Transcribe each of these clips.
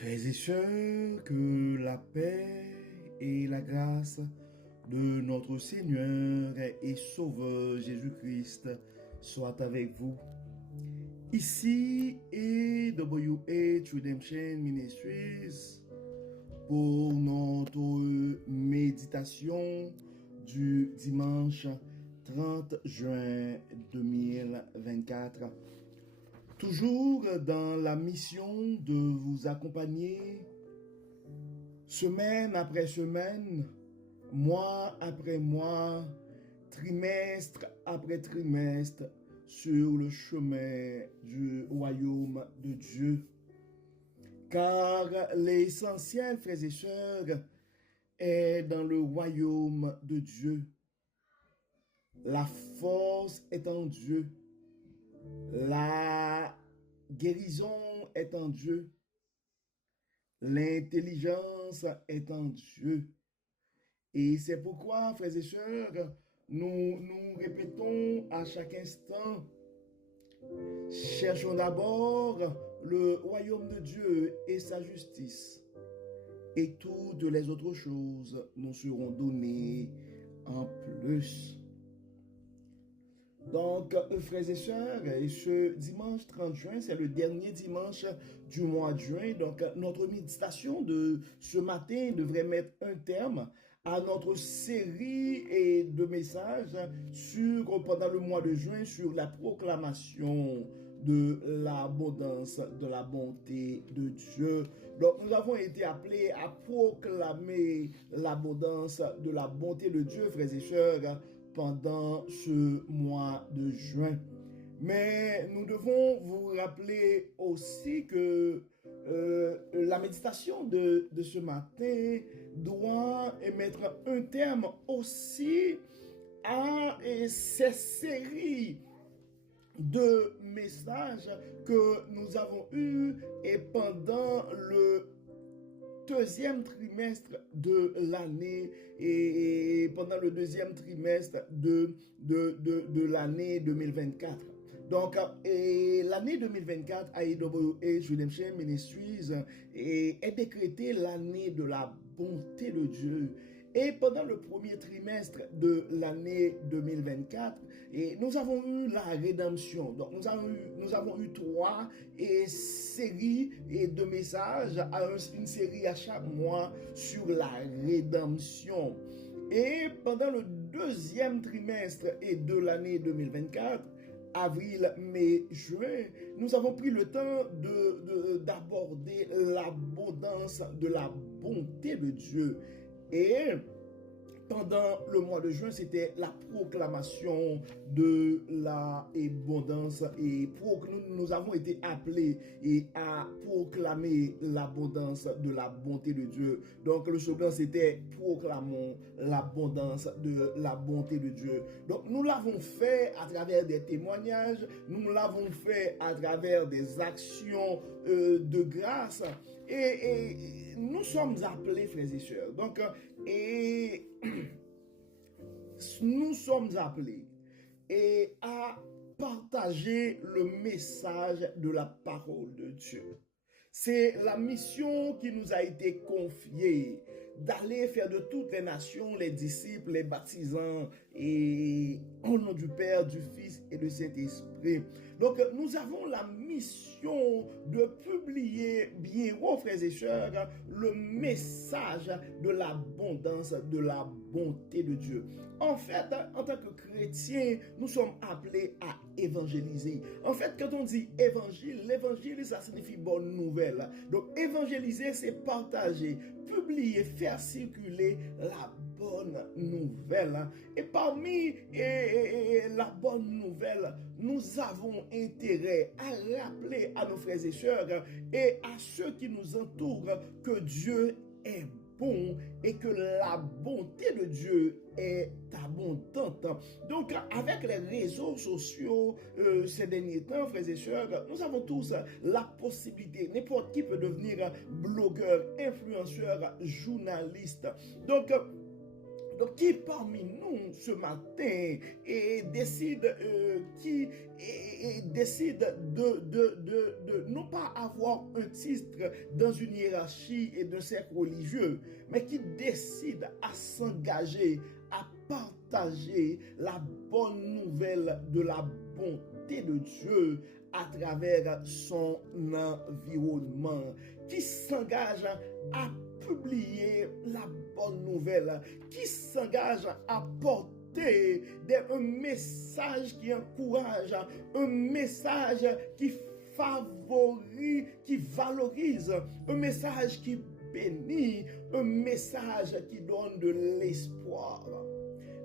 Frères et sœurs, que la paix et la grâce de notre Seigneur et Sauveur Jésus-Christ soient avec vous. Ici est WH Redemption Ministries pour notre méditation du dimanche 30 juin 2024. Toujours dans la mission de vous accompagner semaine après semaine, mois après mois, trimestre après trimestre, sur le chemin du royaume de Dieu. Car l'essentiel, frères et sœurs, est dans le royaume de Dieu. La force est en Dieu. La guérison est en Dieu. L'intelligence est en Dieu. Et c'est pourquoi, frères et sœurs, nous répétons à chaque instant, cherchons d'abord le royaume de Dieu et sa justice. Et toutes les autres choses nous seront données en plus. Donc, frères et sœurs, ce dimanche 30 juin, c'est le dernier dimanche du mois de juin. Donc, notre méditation de ce matin devrait mettre un terme à notre série de messages pendant le mois de juin sur la proclamation de l'abondance, de la bonté de Dieu. Donc, nous avons été appelés à proclamer l'abondance de la bonté de Dieu, frères et sœurs, pendant ce mois de juin. Mais nous devons vous rappeler aussi que la méditation de ce matin doit mettre un terme aussi à ces séries de messages que nous avons eus et pendant le deuxième trimestre de l'année et pendant le deuxième trimestre de l'année 2024. Donc, l'année 2024 à AWH Redemption Ministries est décrétée l'année de la bonté de Dieu. Et pendant le premier trimestre de l'année 2024, nous avons eu la rédemption. Donc, nous avons eu trois séries de messages, une série à chaque mois sur la rédemption. Et pendant le deuxième trimestre de l'année 2024, avril, mai, juin, nous avons pris le temps d'aborder l'abondance de la bonté de Dieu. Et pendant le mois de juin, c'était la proclamation de l'abondance et nous avons été appelés à proclamer l'abondance de la bonté de Dieu. Donc le slogan c'était proclamons l'abondance de la bonté de Dieu. Donc nous l'avons fait à travers des témoignages, nous l'avons fait à travers des actions de grâce et nous sommes appelés, frères et sœurs. Donc nous sommes appelés à partager le message de la parole de Dieu. C'est la mission qui nous a été confiée, d'aller faire de toutes les nations les disciples, les baptisants, et au nom du Père, du Fils et du Saint-Esprit. Donc, nous avons la mission de publier bien haut, frères et sœurs, le message de l'abondance, de la bonté de Dieu. En fait, en tant que chrétiens, nous sommes appelés à évangéliser. En fait, quand on dit évangile, l'évangile, ça signifie bonne nouvelle. Donc, évangéliser, c'est partager, publier, faire circuler la bonne nouvelle. Et parmi la bonne nouvelle, nous avons intérêt à rappeler à nos frères et sœurs et à ceux qui nous entourent que Dieu est bon et que la bonté de Dieu est abondante. Donc, avec les réseaux sociaux ces derniers temps, frères et sœurs, nous avons tous la possibilité, n'importe qui peut devenir blogueur, influenceur, journaliste. Donc, Donc, qui parmi nous ce matin et décide, décide de non pas avoir un titre dans une hiérarchie et d'un cercle religieux, mais qui décide à s'engager, à partager la bonne nouvelle de la bonté de Dieu à travers son environnement, qui s'engage à publier la bonne nouvelle, qui s'engage à porter un message qui encourage, un message qui favorise, qui valorise, un message qui bénit, un message qui donne de l'espoir.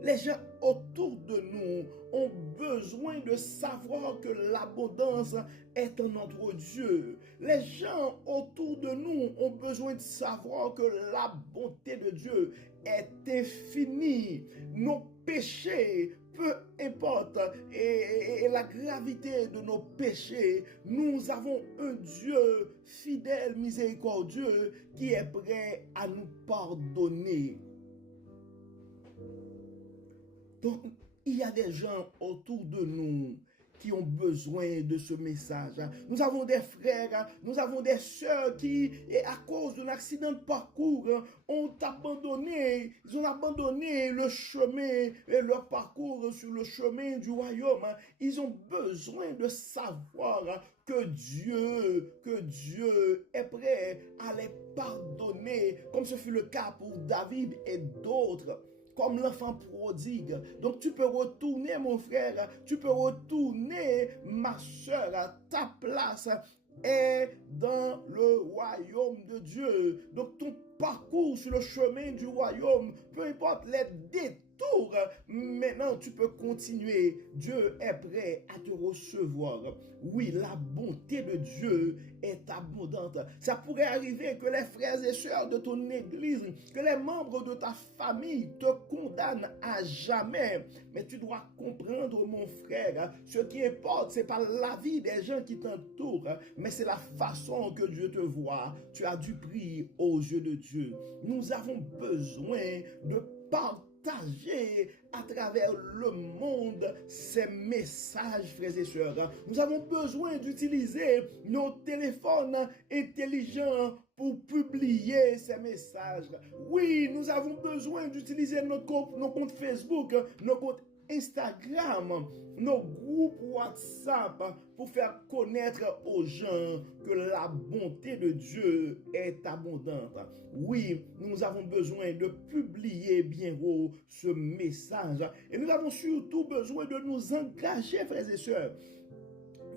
Les gens autour de nous ont besoin de savoir que l'abondance est en notre Dieu. Les gens autour de nous ont besoin de savoir que la bonté de Dieu est infinie. Nos péchés, peu importe et la gravité de nos péchés, nous avons un Dieu fidèle, miséricordieux, qui est prêt à nous pardonner. Donc, il y a des gens autour de nous qui ont besoin de ce message. Nous avons des frères, nous avons des sœurs qui, à cause d'un accident de parcours, ont abandonné, ils ont abandonné le chemin et leur parcours sur le chemin du royaume. Ils ont besoin de savoir que Dieu est prêt à les pardonner, comme ce fut le cas pour David et d'autres. Comme l'enfant prodigue. Donc tu peux retourner, mon frère, tu peux retourner, ma soeur, ta place est dans le royaume de Dieu. Donc ton parcours sur le chemin du royaume, peu importe les détours, maintenant tu peux continuer. Dieu est prêt à te recevoir. Oui, la bonté de Dieu est abondante. Ça pourrait arriver que les frères et sœurs de ton église, que les membres de ta famille te condamnent à jamais. Mais tu dois comprendre, mon frère, ce qui importe, ce n'est pas la vie des gens qui t'entourent, mais c'est la façon que Dieu te voit. Tu as du prix aux yeux de Dieu. Nous avons besoin de partager à travers le monde ces messages, frères et sœurs. Nous avons besoin d'utiliser nos téléphones intelligents pour publier ces messages. Oui, nous avons besoin d'utiliser nos comptes Facebook, nos comptes Instagram, nos groupes WhatsApp pour faire connaître aux gens que la bonté de Dieu est abondante. Oui, nous avons besoin de publier bien haut ce message et nous avons surtout besoin de nous engager, frères et sœurs,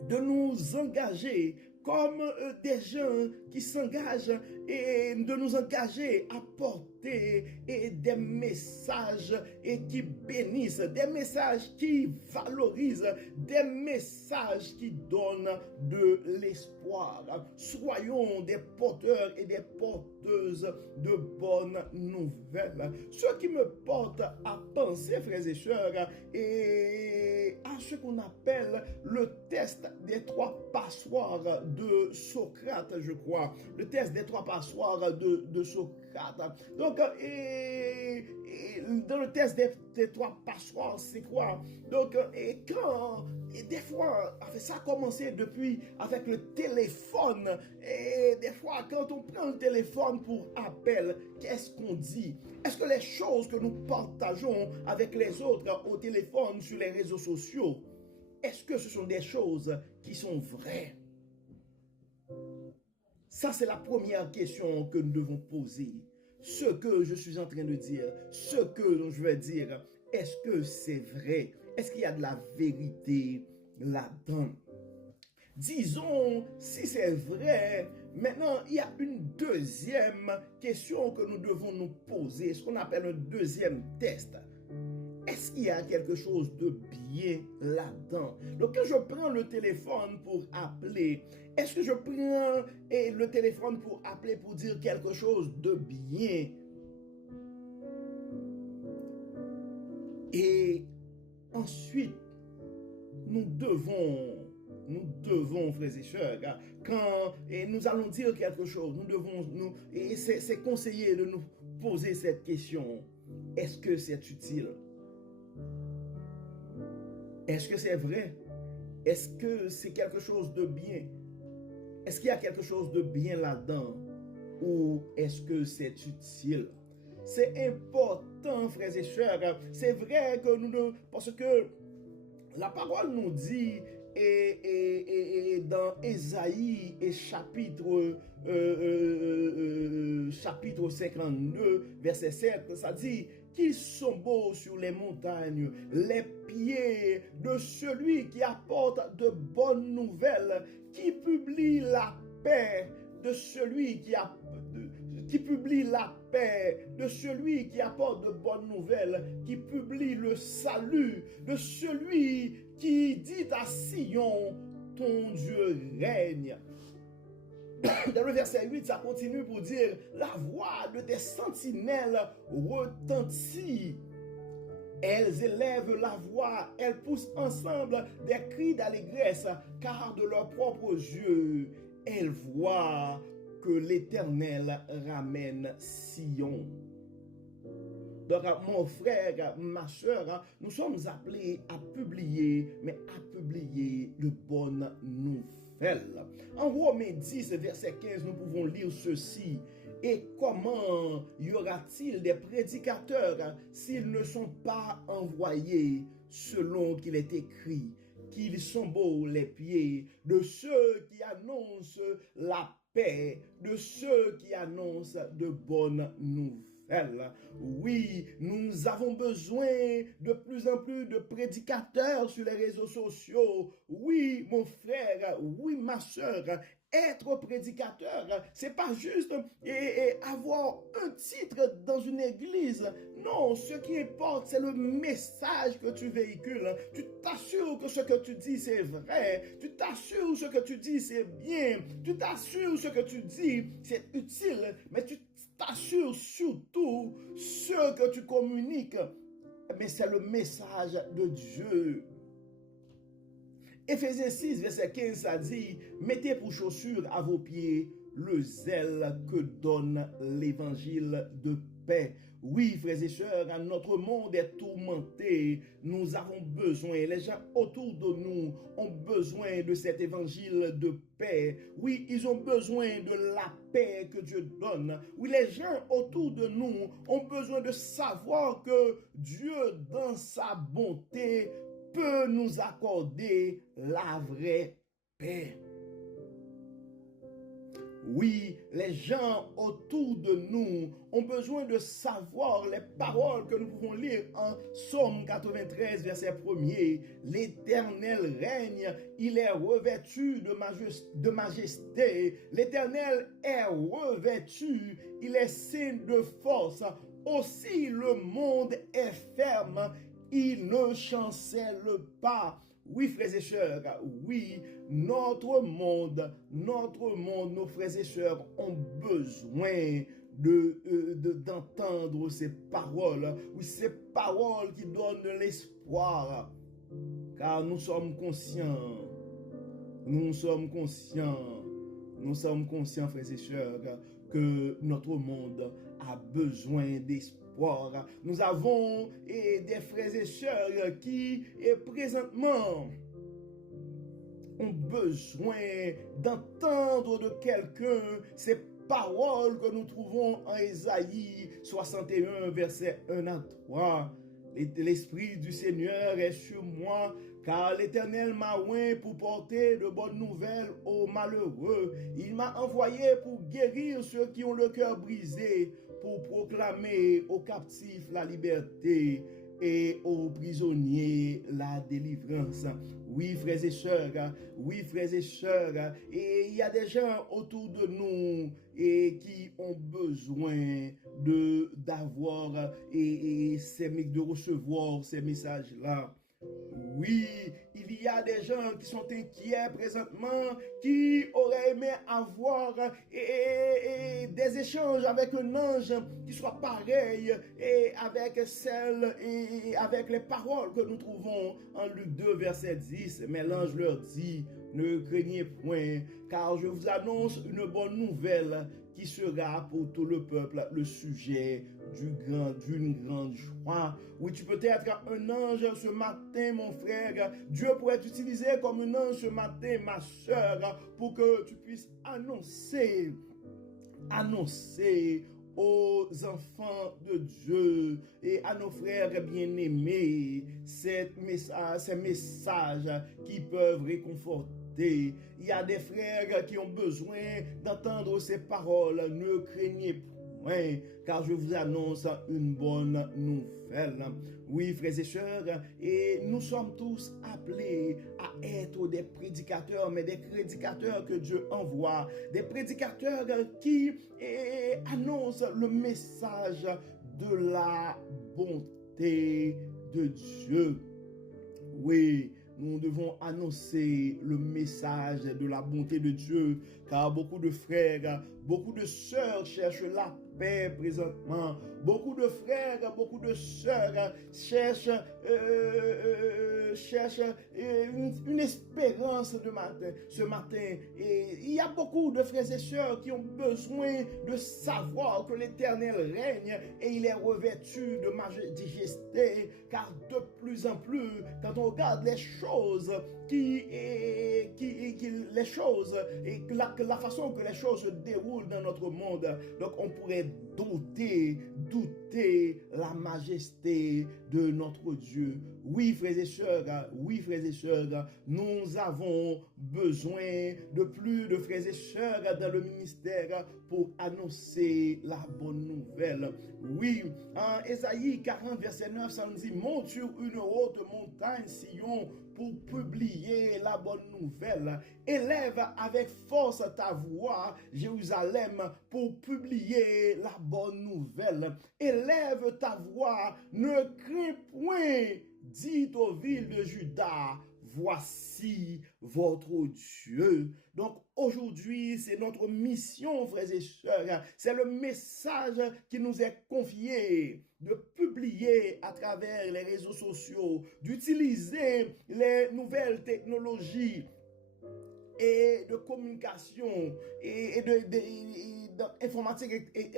de nous engager comme des gens qui s'engagent et de nous engager à porter des messages qui bénissent, des messages qui valorisent, des messages qui donnent de l'espoir. Soyons des porteurs et des porteuses de bonnes nouvelles. Ce qui me porte à penser, frères et sœurs, et à ce qu'on appelle le test des 3 passoires de Socrate, je crois. Le test des 3 passoires de Socrate. Donc, dans le test des 3 passoires, c'est quoi? Donc, des fois, ça a commencé depuis avec le téléphone. Et des fois, quand on prend le téléphone pour appel, qu'est-ce qu'on dit? Est-ce que les choses que nous partageons avec les autres au téléphone, sur les réseaux sociaux, est-ce que ce sont des choses qui sont vraies? Ça, c'est la première question que nous devons poser. Ce que je suis en train de dire, ce que je vais dire, est-ce que c'est vrai? Est-ce qu'il y a de la vérité là-dedans? Disons, si c'est vrai, maintenant, il y a une deuxième question que nous devons nous poser, ce qu'on appelle un deuxième test. Est-ce qu'il y a quelque chose de bien là-dedans? Donc, quand je prends le téléphone pour appeler, est-ce que je prends le téléphone pour appeler pour dire quelque chose de bien? Et ensuite, nous devons, frères et sœurs, quand nous allons dire quelque chose, et c'est conseillé de nous poser cette question. est-ce que c'est utile? Est-ce que c'est vrai? Est-ce que c'est quelque chose de bien? Est-ce qu'il y a quelque chose de bien là-dedans? Ou est-ce que c'est utile? C'est important, frères et sœurs. C'est vrai que parce que la parole nous dit dans Ésaïe et chapitre 52, verset 7, ça dit qu'ils sont beaux sur les montagnes, les pieds de celui qui apporte de bonnes nouvelles, qui publie la paix de celui qui publie la paix de celui qui apporte de bonnes nouvelles, qui publie le salut de celui qui dit à Sion, ton Dieu règne. Dans le verset 8, ça continue pour dire, la voix de tes sentinelles retentit. Elles élèvent la voix, elles poussent ensemble des cris d'allégresse, car de leurs propres yeux, elles voient que l'Éternel ramène Sion. Donc, mon frère, ma soeur, nous sommes appelés à publier, mais à publier de bonnes nouvelles. En Romains 10, verset 15, nous pouvons lire ceci. Et comment y aura-t-il des prédicateurs s'ils ne sont pas envoyés selon qu'il est écrit, qu'ils sont beaux les pieds de ceux qui annoncent la paix, de ceux qui annoncent de bonnes nouvelles. Oui, nous avons besoin de plus en plus de prédicateurs sur les réseaux sociaux. Oui, mon frère, oui, ma soeur, être prédicateur, c'est pas juste avoir un titre dans une église. Non, ce qui importe, c'est le message que tu véhicules. Tu t'assures que ce que tu dis, c'est vrai. Tu t'assures que ce que tu dis, c'est bien. Tu t'assures que ce que tu dis, c'est utile. Mais tu t'assures surtout ce que tu communiques. Mais c'est le message de Dieu. Éphésiens 6, verset 15, ça dit, mettez pour chaussure à vos pieds le zèle que donne l'évangile de paix. Oui, frères et sœurs, notre monde est tourmenté. Nous avons besoin, les gens autour de nous ont besoin de cet évangile de paix. Oui, ils ont besoin de la paix que Dieu donne. Oui, les gens autour de nous ont besoin de savoir que Dieu, dans sa bonté, peut nous accorder la vraie paix. Oui, les gens autour de nous ont besoin de savoir les paroles que nous pouvons lire en Psaume 93, verset 1er. L'Éternel règne, il est revêtu de majesté. L'Éternel est revêtu, il est signe de force. Aussi le monde est ferme, il ne chancelle pas. Oui, frères et sœurs, oui, notre monde, nos frères et sœurs ont besoin d'entendre ces paroles. Oui, ces paroles qui donnent de l'espoir. Car nous sommes conscients, frères et sœurs, que notre monde a besoin d'espoir. Nous avons des frères et sœurs qui présentement ont besoin d'entendre de quelqu'un ces paroles que nous trouvons en Ésaïe 61, verset 1 à 3. L'Esprit du Seigneur est sur moi, car l'Éternel m'a oint pour porter de bonnes nouvelles aux malheureux. Il m'a envoyé pour guérir ceux qui ont le cœur brisé, pour proclamer aux captifs la liberté et aux prisonniers la délivrance. Oui, frères et sœurs, et il y a des gens autour de nous qui ont besoin de recevoir ces messages-là. Oui, il y a des gens qui sont inquiets présentement, qui auraient aimé avoir des échanges avec un ange qui soit pareil avec les paroles que nous trouvons en Luc 2, verset 10. Mais l'ange leur dit, ne craignez point, car je vous annonce une bonne nouvelle qui sera pour tout le peuple le sujet d'une grande joie. Oui, tu peux être un ange ce matin, mon frère. Dieu pourrait t'utiliser comme un ange ce matin, ma soeur, pour que tu puisses annoncer aux enfants de Dieu et à nos frères bien-aimés ces messages qui peuvent réconforter. Il y a des frères qui ont besoin d'entendre ces paroles. Ne craignez point, car je vous annonce une bonne nouvelle. Oui, frères et sœurs, et nous sommes tous appelés à être des prédicateurs, mais des prédicateurs que Dieu envoie, des prédicateurs qui annoncent le message de la bonté de Dieu. Oui, nous devons annoncer le message de la bonté de Dieu, car beaucoup de frères, beaucoup de sœurs cherchent la paix présentement. Beaucoup de frères, beaucoup de sœurs cherchent une espérance ce matin. Et il y a beaucoup de frères et sœurs qui ont besoin de savoir que l'Éternel règne et il est revêtu de majesté, car de plus en plus, quand on regarde les choses la façon que les choses se déroulent dans notre monde, donc on pourrait douter la majesté de notre Dieu. Oui, frères et sœurs, nous avons besoin de plus de frères et sœurs dans le ministère pour annoncer la bonne nouvelle. Oui, en Ésaïe 40, verset 9, ça nous dit: monte sur une haute montagne, Sion, pour publier la bonne nouvelle. Élève avec force ta voix, Jérusalem, pour publier la bonne nouvelle. Élève ta voix, ne crains point. Dites aux villes de Juda: voici votre Dieu. Donc aujourd'hui, c'est notre mission, frères et sœurs. C'est le message qui nous est confié de publier à travers les réseaux sociaux, d'utiliser les nouvelles technologies et de communication et d'informatique,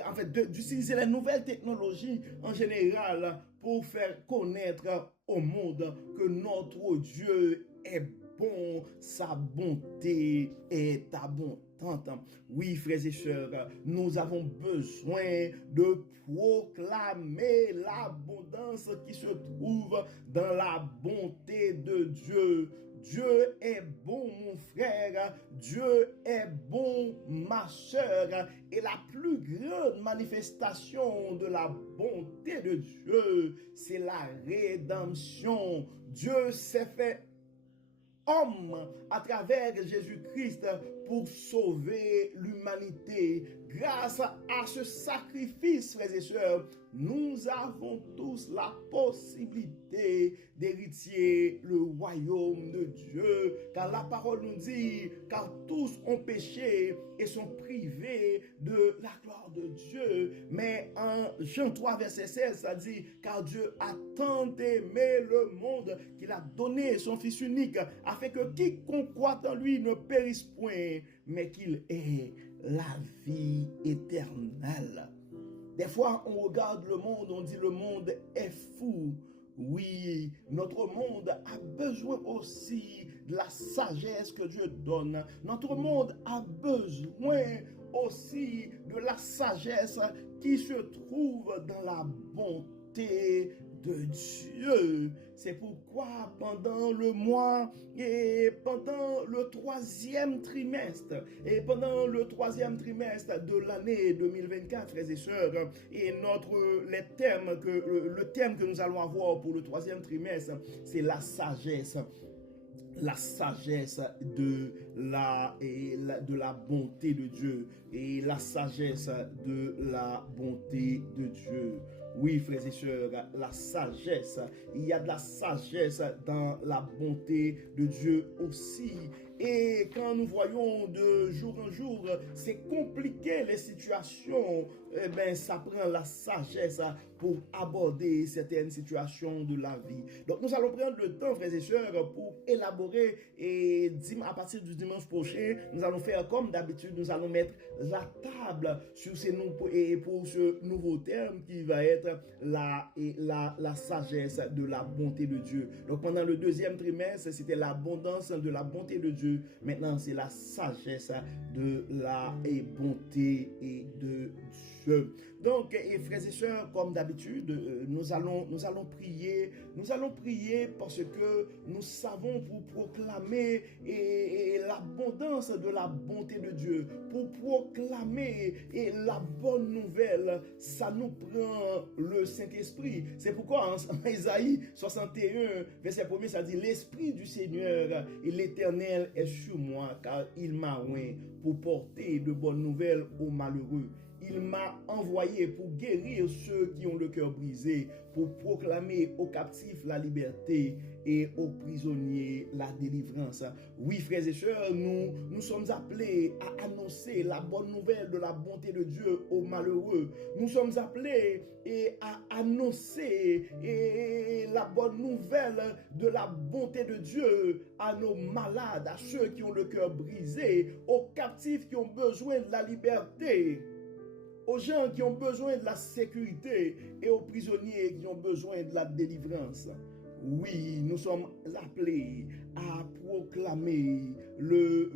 en fait, d'utiliser les nouvelles technologies en général pour faire connaître au monde que notre Dieu est bon, sa bonté est abondante. Oui, frères et sœurs, nous avons besoin de proclamer l'abondance qui se trouve dans la bonté de Dieu. Dieu est bon, mon frère. Dieu est bon, ma sœur. Et la plus grande manifestation de la bonté de Dieu, c'est la rédemption. Dieu s'est fait homme à travers Jésus-Christ pour sauver l'humanité. Grâce à ce sacrifice, frères et sœurs, nous avons tous la possibilité d'hériter le royaume de Dieu. Car la parole nous dit, car tous ont péché et sont privés de la gloire de Dieu. Mais en Jean 3, verset 16, ça dit, car Dieu a tant aimé le monde qu'il a donné son Fils unique, afin que quiconque croit en lui ne périsse point, mais qu'il ait la vie éternelle. Des fois, on regarde le monde, on dit le monde est fou. Oui, notre monde a besoin aussi de la sagesse que Dieu donne. Notre monde a besoin aussi de la sagesse qui se trouve dans la bonté de Dieu. C'est pourquoi pendant le mois et pendant le troisième trimestre de l'année 2024, frères et sœurs, et le thème que nous allons avoir pour le troisième trimestre, c'est la sagesse. La sagesse de la bonté de Dieu et la sagesse de la bonté de Dieu. Oui, frères et sœurs, la sagesse, il y a de la sagesse dans la bonté de Dieu aussi. Et quand nous voyons de jour en jour, c'est compliqué les situations, eh ben, ça prend la sagesse pour aborder certaines situations de la vie. Donc nous allons prendre le temps, frères et sœurs, pour élaborer et à partir du dimanche prochain, nous allons faire comme d'habitude, nous allons mettre la table sur et pour ce nouveau terme qui va être la sagesse de la bonté de Dieu. Donc pendant le deuxième trimestre, c'était l'abondance de la bonté de Dieu. Maintenant, c'est la sagesse de la bonté et de Dieu. Donc, frères et sœurs, comme d'habitude, nous allons prier. Nous allons prier parce que nous savons pour proclamer l'abondance de la bonté de Dieu, pour proclamer la bonne nouvelle. Ça nous prend le Saint-Esprit. C'est pourquoi en Isaïe 61, verset 1, ça dit: l'Esprit du Seigneur et l'Éternel est sur moi, car il m'a oint pour porter de bonnes nouvelles aux malheureux. Il m'a envoyé pour guérir ceux qui ont le cœur brisé, pour proclamer aux captifs la liberté et aux prisonniers la délivrance. Oui, frères et sœurs, nous sommes appelés à annoncer la bonne nouvelle de la bonté de Dieu aux malheureux. Nous sommes appelés à annoncer la bonne nouvelle de la bonté de Dieu à nos malades, à ceux qui ont le cœur brisé, aux captifs qui ont besoin de la liberté, aux gens qui ont besoin de la sécurité et aux prisonniers qui ont besoin de la délivrance. Oui, nous sommes appelés à proclamer le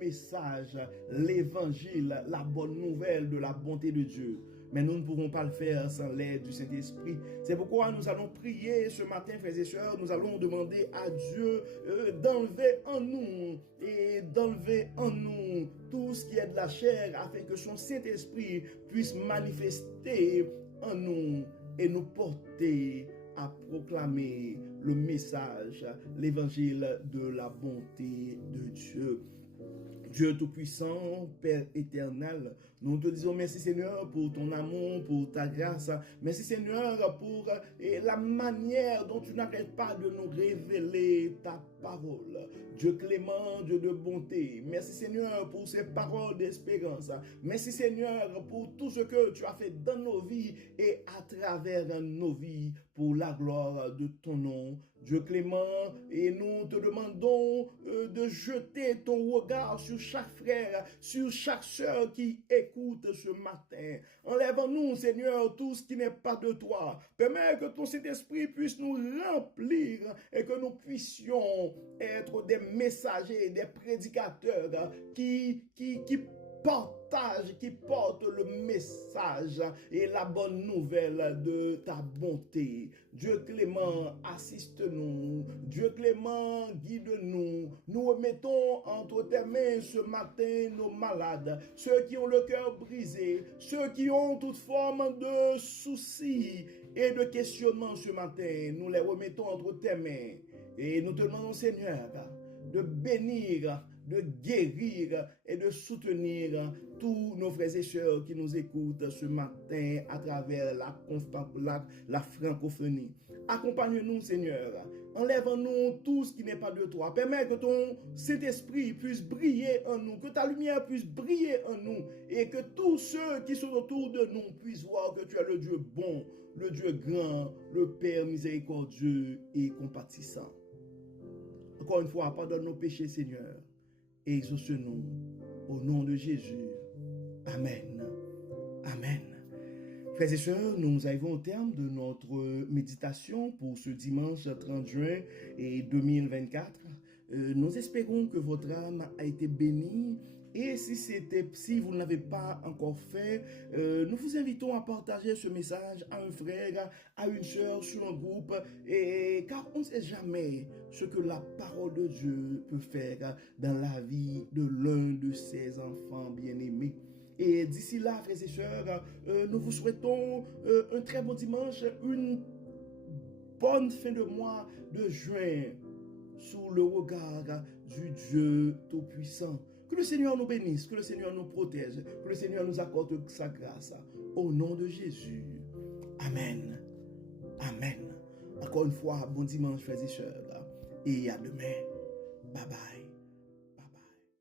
message, l'évangile, la bonne nouvelle de la bonté de Dieu. Mais nous ne pouvons pas le faire sans l'aide du Saint-Esprit. C'est pourquoi nous allons prier ce matin, frères et sœurs. Nous allons demander à Dieu d'enlever en nous tout ce qui est de la chair, afin que son Saint-Esprit puisse manifester en nous et nous porter à proclamer le message, l'évangile de la bonté de Dieu. Dieu Tout-Puissant, Père éternel, nous te disons merci Seigneur pour ton amour, pour ta grâce. Merci Seigneur pour la manière dont tu n'arrêtes pas de nous révéler ta parole. Dieu clément, Dieu de bonté. Merci Seigneur pour ces paroles d'espérance. Merci Seigneur pour tout ce que tu as fait dans nos vies et à travers nos vies pour la gloire de ton nom. Dieu clément, et nous te demandons de jeter ton regard sur chaque frère, sur chaque sœur qui écoute ce matin. Enlève en nous, Seigneur, tout ce qui n'est pas de toi. Permets que ton Saint-Esprit puisse nous remplir et que nous puissions être des messagers, des prédicateurs qui porte le message et la bonne nouvelle de ta bonté. Dieu clément, assiste-nous. Dieu clément, guide-nous. Nous remettons entre tes mains ce matin nos malades, ceux qui ont le cœur brisé, ceux qui ont toute forme de soucis et de questionnements ce matin. Nous les remettons entre tes mains et nous te demandons, Seigneur, de bénir, de guérir et de soutenir tous nos frères et sœurs qui nous écoutent ce matin à travers la francophonie. Accompagne-nous, Seigneur. Enlève en nous tout ce qui n'est pas de toi. Permets que ton Saint-Esprit puisse briller en nous, que ta lumière puisse briller en nous et que tous ceux qui sont autour de nous puissent voir que tu es le Dieu bon, le Dieu grand, le Père miséricordieux et compatissant. Encore une fois, pardonne nos péchés, Seigneur, et exauce-nous au nom de Jésus. Amen. Amen. Frères et sœurs, nous arrivons au terme de notre méditation pour ce dimanche 30 juin 2024. Nous espérons que votre âme a été bénie. Et si vous ne l'avez pas encore fait, nous vous invitons à partager ce message à un frère, à une sœur, sur un groupe, car on ne sait jamais ce que la parole de Dieu peut faire dans la vie de l'un de ses enfants bien-aimés. Et d'ici là, frères et sœurs, nous vous souhaitons un très bon dimanche, une bonne fin de mois de juin, sous le regard du Dieu Tout-Puissant. Que le Seigneur nous bénisse, que le Seigneur nous protège, que le Seigneur nous accorde sa grâce. Au nom de Jésus. Amen. Amen. Encore une fois, bon dimanche, frères et sœurs. Et à demain. Bye bye.